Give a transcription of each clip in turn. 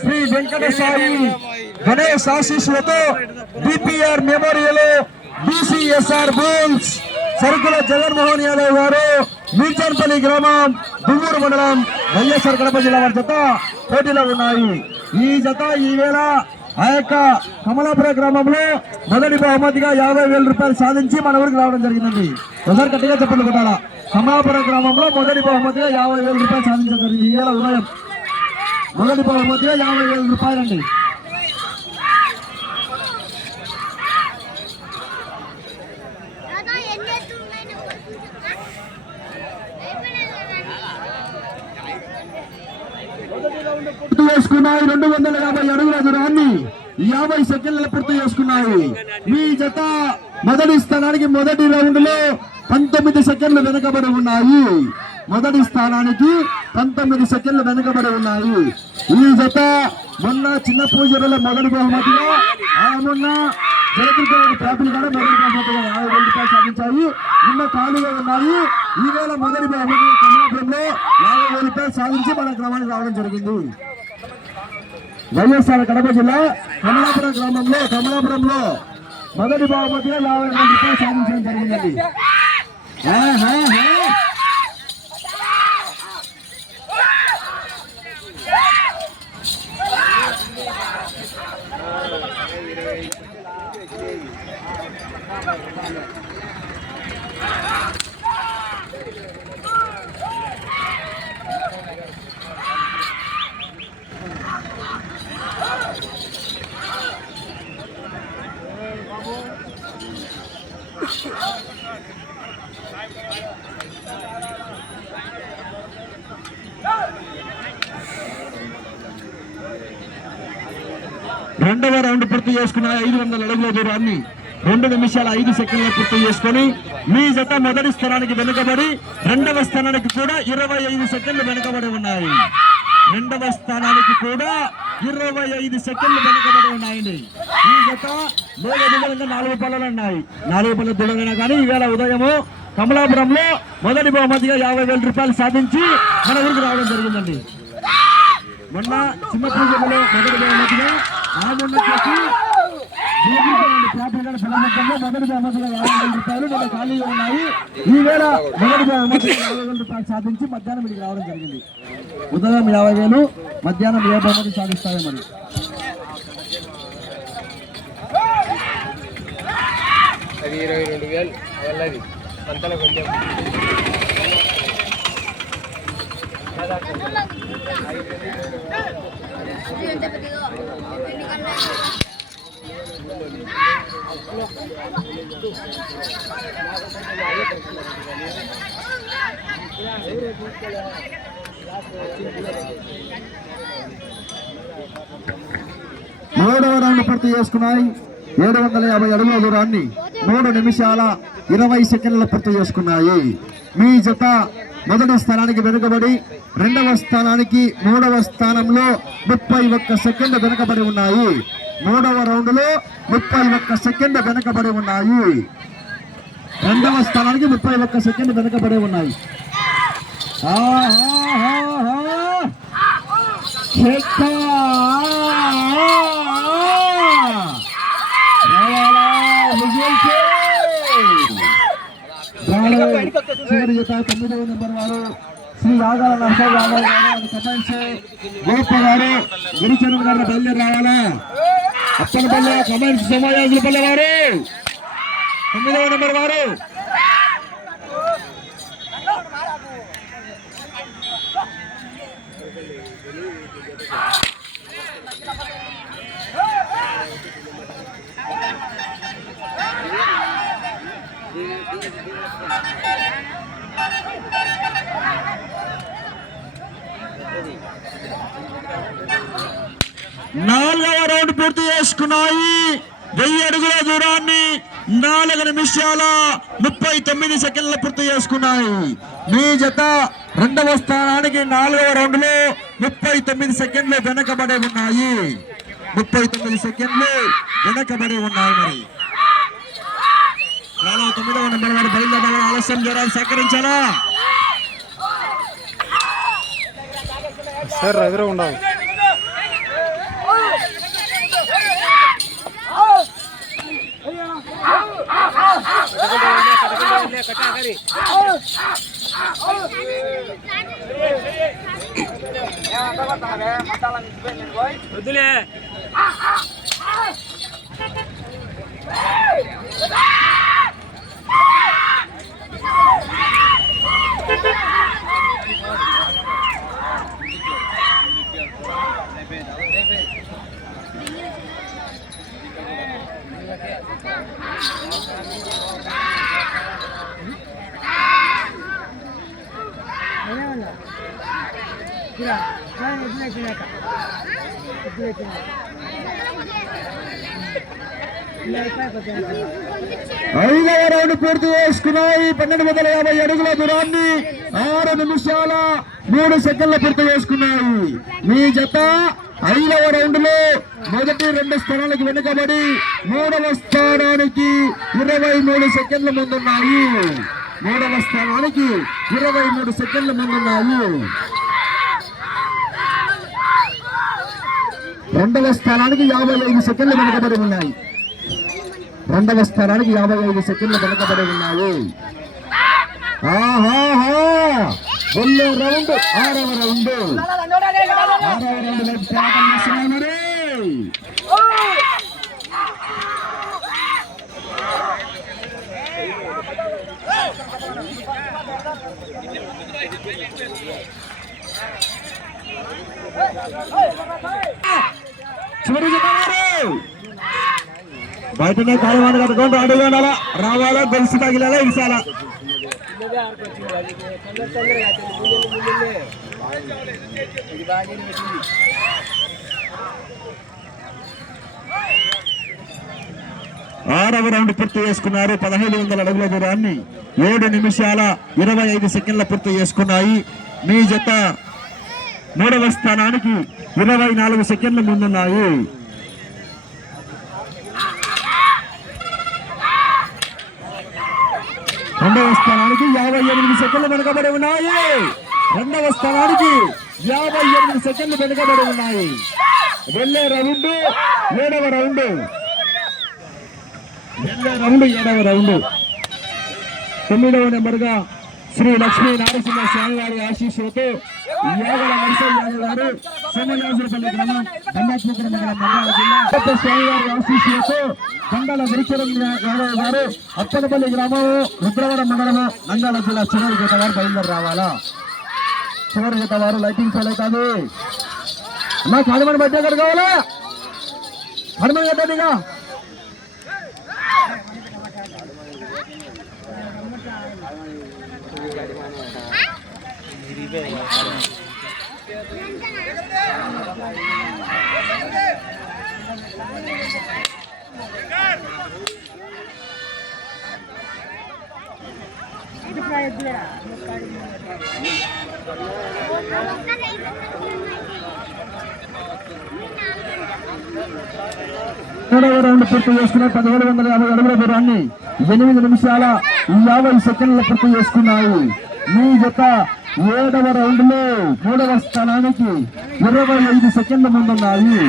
శ్రీ వెంకటసాయి గణేష్ ఆశీస్సులతో DPR memorial బీసీఎస్ఆర్ బోల్స్ సరుకుల జగన్మోహన్ యాదవ్ గారు మీర్చన్పల్లి గ్రామం దువ్వూరు మండలం వైఎస్ఆర్ కడప జిల్లా వారి జత పోటీలో ఉన్నాయి. ఈ జత ఈవేళ ఆ యొక్క కమలాపురం గ్రామంలో మొదటి బహుమతిగా 50,000 రూపాయలు సాధించి మన ఊరికి రావడం జరిగిందండి. ఒకసారి గట్టిగా చెప్పండి కొట్టాలా. కమలాపురం గ్రామంలో మొదటి బహుమతిగా 50,000 రూపాయలు సాధించడం జరిగింది. ఈవేళ ఉదయం మొదటి బహుమతిగా 50,000 రూపాయలండి. చేసుకున్నాయి 250 అడుగుల దూరాన్ని 50 సెకండ్ల పూర్తి చేసుకున్నాయి. మీ జత మొదటి స్థానానికి మొదటి రౌండ్ లో 19 సెకండ్లు వెనుకబడి ఉన్నాయి. మొదటి స్థానానికి 19 సెకండ్లు వెనుకబడి ఉన్నాయి. ఈ జత మొన్న చిన్న పూజలలో మొదటి బహుమతిగా మొన్న జగన్ ట్రాఫిక్ కూడా మొదటి బహుమతిగా 50,000 రూపాయలు సాధించాయి. నిన్న ఖాళీగా ఉన్నాయి. ఈవేళ మొదటి బహుమతి కమలాపురంలో 50,000 రూపాయలు సాధించి మన గ్రామానికి రావడం జరిగింది. వైఎస్ఆర్ కడప జిల్లా కమలాపురంలో మొదటి బహుమతిగా 50,000 రూపాయలు సాధించడం జరిగిందండి. రెండవ రౌండ్ పూర్తి చేసుకున్న 500 అడుగుల దూరాన్ని 2 నిమిషాల 5 సెకండ్లు పూర్తి చేసుకుని మీ జత మొదటి స్థానానికి వెనుకబడి రెండవ స్థానానికి కూడా 25 సెకండ్లు వెనుకబడి ఉన్నాయి. రెండవ స్థానానికి కూడా 25 సెకండ్లు వెనుకబడి ఉన్నాయండి. ఈ జత 4 పళ్ళలు ఉన్నాయి. 4 పళ్ళ దూరమైనా కానీ ఈవేళ ఉదయము కమలాపురంలో మొదటి బహుమతిగా 50,000 రూపాయలు సాధించి మన ఊరికి రావడం జరిగిందండి. మొన్న సింహపూజలో మొదటి బహుమతిగా మొన్న చేసి మొదటి బహుమతిగా 50,000 రూపాయలు మన ఖాళీగా ఉన్నాయి. ఈవేళ మొదటి బహుమతిగా 50,000 రూపాయలు సాధించి మధ్యాహ్నం మీకు రావడం జరిగింది. ఉదయం 50,000, మధ్యాహ్నం 20 బహుమతి సాధిస్తాయి. మరి అది 22,000 వాళ్ళది అంతలో కొంచెం మూడవ రౌండ్ పూర్తి చేసుకున్నాయి. 750 అడుగుల దూరాన్ని 3 నిమిషాల 20 సెకండ్ల పూర్తి చేసుకున్నాయి. మీ జత మొదటి స్థానానికి వెనుకబడి రెండవ స్థానానికి 3వ స్థానంలో 31 సెకండ్లు వెనుకబడి ఉన్నాయి. 3వ రౌండ్ లో 31 సెకండ్లు వెనుకబడి ఉన్నాయి. రెండవ స్థానానికి 31 సెకండ్లు వెనుకబడి ఉన్నాయి. చివరి జత 9వ నెంబర్ వారు శ్రీ యాగాల నరసయ్య యాదవ్ గారు, కమెంట్స్ గోప గారు, గిరిచంద్ర గారు బయలుదేరి రావాలా. అప్పనపల్లి కమెంట్స్ సమాజపల్లి వారు 9వ నెంబర్ వారు. నాలుగవ రౌండ్ పూర్తి చేసుకున్నాయి. 1000 అడుగుల దూరాన్ని 4 నిమిషాల 39 సెకండ్ల పూర్తి చేసుకున్నాయి. మీ జత రెండవ స్థానానికి 4వ రౌండ్ లో 39 సెకండ్లు వెనకబడి ఉన్నాయి. 39 సెకండ్లు వెనకబడి ఉన్నాయి. మరి నాలుగు 9వ నెంబర్ వారు బయలుదేరాలి. ఆలస్యం చేయాలి, సహకరించాలా సార్? ఎదురు ఉండాలి. వద్దులే. ఐదవ రౌండ్ పూర్తి చేసుకున్నాయి. 1250 అడుగుల దూరాన్ని 6 నిమిషాల 3 సెకండ్ల పూర్తి చేసుకున్నాయి. మీ జత 5వ రౌండ్ లో మొదటి 2 స్థానాలకు వెనుకబడి 3వ స్థానానికి 23 సెకండ్ల ముందున్నాయి. 3వ స్థానానికి 23 సెకండ్ల ముందున్నాయి. 2వ స్థానానికి 55 సెకండ్లు వెనుకబడి ఉన్నాయి. 2వ స్థానానికి 55 సెకండ్లు వెనుకబడి ఉన్నాయి. వెళ్ళే రౌండ్ 6వ రౌండ్. 6వ రౌండ్ వైపు పోరాటం చేస్తున్నాయి. మరి చివరి బయటనే కాలువాడు కట్టుకుంటూ అడుగు రావాలా, గొలుసు తగిలేలా ఇసాలా. ఆరవ రౌండ్ పూర్తి చేసుకున్నారు. 1500 అడుగుల దూరాన్ని 7 నిమిషాల 25 సెకండ్ల పూర్తి చేసుకున్నాయి. మీ జత 3వ స్థానానికి 24 సెకండ్ల ముందున్నాయి. 2వ స్థానానికి 58 సెకండ్లు వెనుకబడి ఉన్నాయి. 2వ స్థానానికి 58 సెకండ్లు వెనుకబడి ఉన్నాయి. వెళ్ళే రౌండ్ 7వ రౌండ్. వెళ్ళే రౌండ్ 7వ రౌండ్. 9వ నెంబర్గా శ్రీ లక్ష్మీ నారసింహ స్వామి వారి ఆశీస్సులతో యాగల నరసయ్య యాదవ్ గారు, సోమయాజులపల్లి గ్రామం, దండాత్మపురం మండలం, నంద్యాల జిల్లా. స్వామి వారి ఆశీస్సులతో దండాల గిరిచరం యాదవ్ గారు, అప్పనపల్లి గ్రామం, రుద్రవరం మండలము, నంద్యాల జిల్లా. చివరి గత వారు బయలుదేరి రావాలా. చివరి గత వారు లైటింగ్ ఫెయిల్ అవుతుంది. నాకు హనుమాన్ మధ్య ఎక్కడ కావాలా? హనుమాన్ గడ్డగా మూడవ రౌండ్ పూర్తి చేసుకున్న 1750 అడుగుల దూరాన్ని 8 నిమిషాల 50 సెకండ్ల పూర్తి చేసుకున్నాయి. మీ జత 7వ రౌండ్ లో 3వ స్థానానికి 25 సెకండ్ల ముందున్నాయి.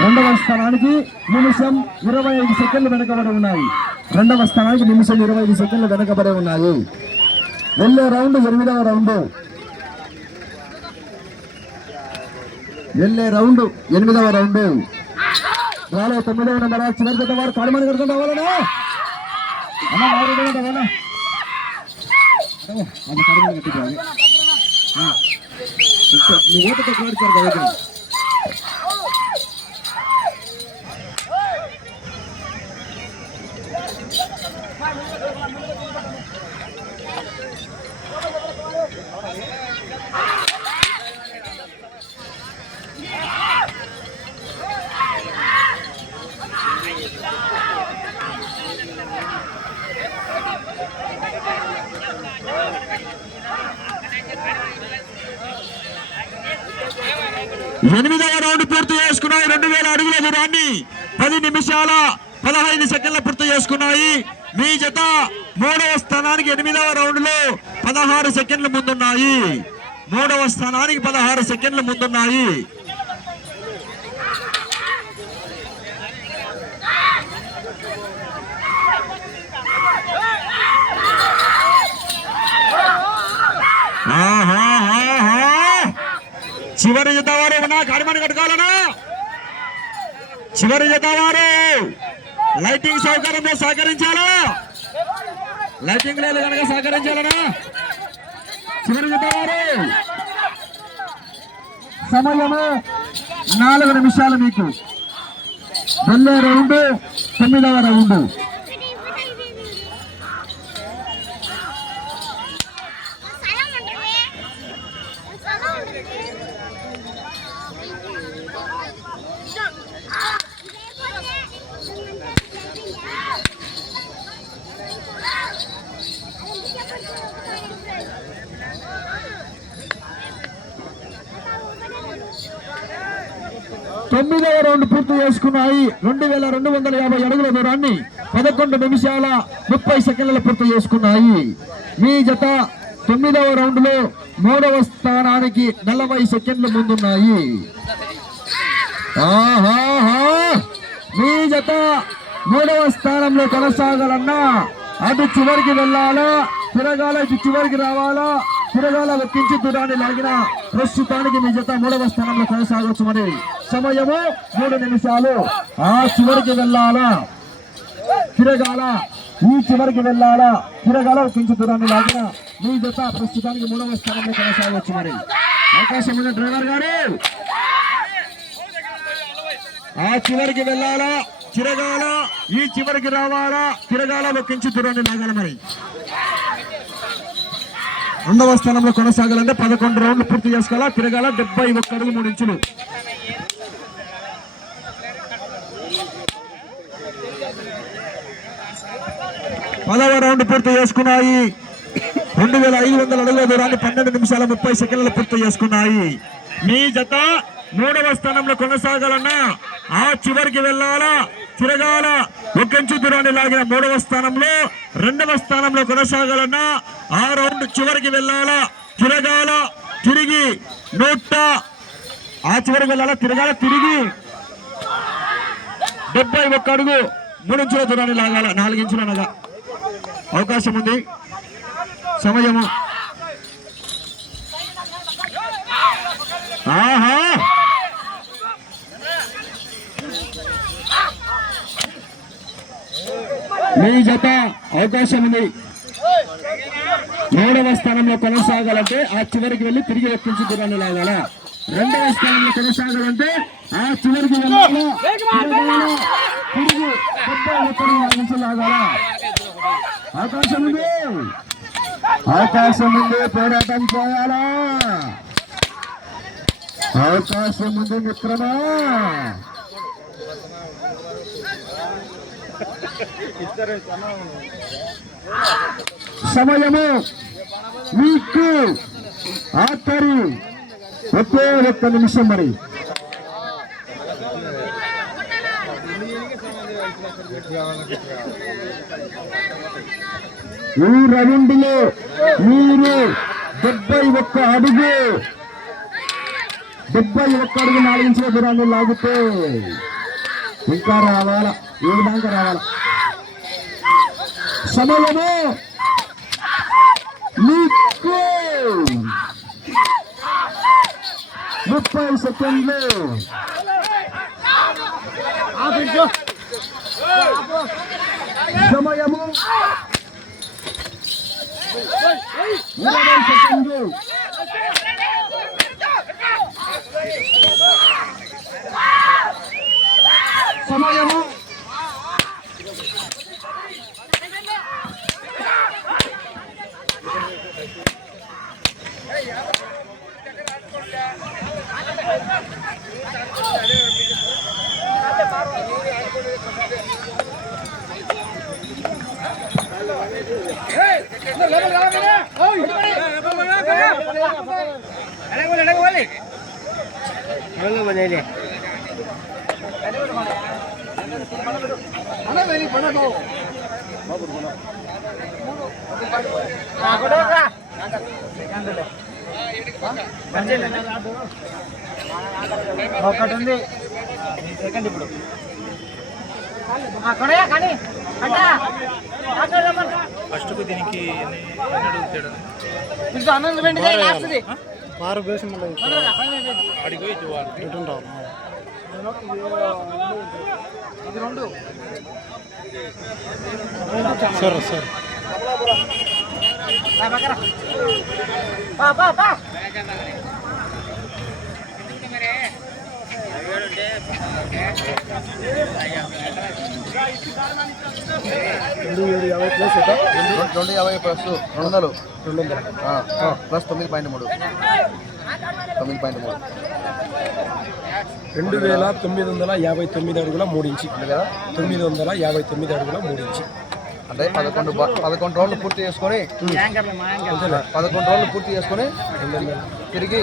2వ స్థానానికి నిమిషం 25 సెకండ్లు వెనకబడి ఉన్నాయి. 2వ స్థానానికి నిమిషం 25 సెకండ్లు వెనకబడి ఉన్నాయి. వెళ్ళే రౌండ్ 8వ రౌండ్. వెళ్ళే రౌండ్ 8వ రౌండ్. 9వ నెంబర్ చివరి గత వారు కాడమని కడుతుంది అవ్వాలనా అన్న అది కడమని కట్టించాలి. నీ ఓటుతో కోరిచారు కదా. 8వ రౌండ్ పూర్తి చేసుకున్నాయి. 2000 అడుగుల దూరాన్ని 10 నిమిషాల 15 సెకండ్ల పూర్తి చేసుకున్నాయి. మీ జత 3వ స్థానానికి 8వ రౌండ్ లో 16 సెకండ్ల ముందున్నాయి. 3వ స్థానానికి 16 సెకండ్ల ముందున్నాయి. చివరి జత వారు ఉన్నా కాడిమని కట్టుకోవాలనా? చివరి జత వారు లైటింగ్ సౌకర్యంలో సహకరించాలా? లైటింగ్ లేదు కనుక సహకరించాలనా? చివరి జత వారు సమయము 4 నిమిషాలు. మీకు వెళ్ళే రౌండ్ 9వ రౌండ్. తొమ్మిదవ రౌండ్ పూర్తి చేసుకున్నాయి. 2250 అడుగుల దూరాన్ని 11 నిమిషాల 30 సెకండ్ల పూర్తి చేసుకున్నాయి. మీ జత 9వ రౌండ్ లో 3వ స్థానానికి 40 సెకండ్ల ముందున్నాయి. మీ జత 3వ స్థానంలో కొనసాగాలన్నా అటు చివరికి వెళ్ళాలా, తిరగాల, ఇటు చివరికి రావాలా, తిరగాల ఒక్కించి దూరాన్ని లాగిన ప్రస్తుతానికి మీ జత 3వ స్థానంలో కొనసాగవచ్చు. మరి సమయము 3 నిమిషాలు. ఆ చివరికి వెళ్ళాలా, తిరగాల, ఈ చివరికి వెళ్ళాలా, తిరగాల ఒక్కించి దూరాన్ని లాగిన మీ జత ప్రస్తుతానికి 3వ స్థానంలో కొనసాగవచ్చు. మరి అవకాశం ఉన్న డ్రైవర్ గారు ఆ చివరికి వెళ్ళాలా, తిరగాల, ఈ చివరికి రావాలా, తిరగాల ఒక్కించి దూరాన్ని లాగాల. మరి 2వ స్థానంలో కొనసాగాలంటే 11 రౌండ్లు పూర్తి చేసుకోవాలా, తిరగాల 71 అడుగు 3 ఇంచులు. పదవ రౌండ్ పూర్తి చేసుకున్నాయి. 2500 అడుగుల దూరాన్ని 12 నిమిషాల 30 సెకండ్లు పూర్తి చేసుకున్నాయి. మీ జత 3వ స్థానంలో కొనసాగాలన్నా ఆ చివరికి వెళ్ళాలా, తిరగాల, ఒక్కంచు దూరాన్ని లాగిన 3వ స్థానంలో. 2వ స్థానంలో కొనసాగాలన్నా ఆ రౌండ్ చివరికి వెళ్ళాలా, తిరగాల, తిరిగి ఆ చివరికి వెళ్ళాలా, తిరగాల, తిరిగి 71 అడుగు 3 ఇంచుల దూరాన్ని లాగాల. 4 ఇంచులు అనగా అవకాశం ఉంది. సమయము మీ జత అవకాశం ఉంది. 3వ స్థానంలో కొనసాగాలంటే ఆ చివరికి వెళ్ళి తిరిగి ఎక్కించి దూరాన్ని లాగాల. 2వ స్థానంలో కొనసాగాలంటే ఆ చివరికి వెళ్ళాలా, తిరిగి 71 లాగాల. అవకాశం ఉంది, అవకాశం ఉంది. పోరాటం చేయాలా, అవకాశం ఉంది మిత్రమా. సమయము మీకు ఆఖరి ఒకే 1 నిమిషం. మరి ఈ రౌండ్లో మీరు 71 అడుగు 4 ఇంచుల దూరాన్ని లాగితే ఇంకా రావాలా, 7 దాకా రావాలా. సమయము మీకు 30 సెకండ్లు. సమయము 20 సెకండ్లు. సమయము ఒకటి ఉంది సెకండ్ ఇప్పుడు ఫస్ట్కు దీనికి ఆరు బేసం అడిగి పోయి చూడాలి ఇది రెండు సరే సరే రెండు 250 ప్లస్ 200 ప్లస్ 9.3 2959 అడుగుల 3 ఇంచి 959 అడుగుల 3 ఇంచి అంటే 11 రోజులు పూర్తి చేసుకొని 11 రోజులు పూర్తి చేసుకొని తిరిగి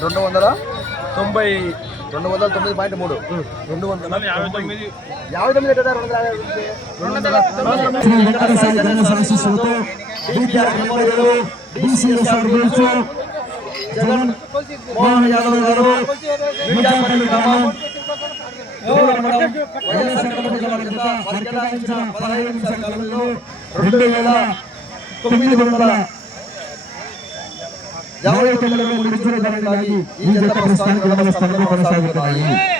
209.3 శ్రీ వెంకటేశ్వర జగన్ ఆశీస్సులతో BCSR రూల్స్ జగన్ మోహన్ యాదవ్ గారు మిర్జాపల్లి గ్రామం గౌరవ మండలం వైఎస్ఆర్ కడప జిల్లా జత వారికి కేటాయించిన 15 నిమిషాల కాలంలో 2,959 నిమిషాలు లాగి ఈ జత ప్రస్తుతానికి 2వ స్థానంలో కొనసాగుతున్నాయి.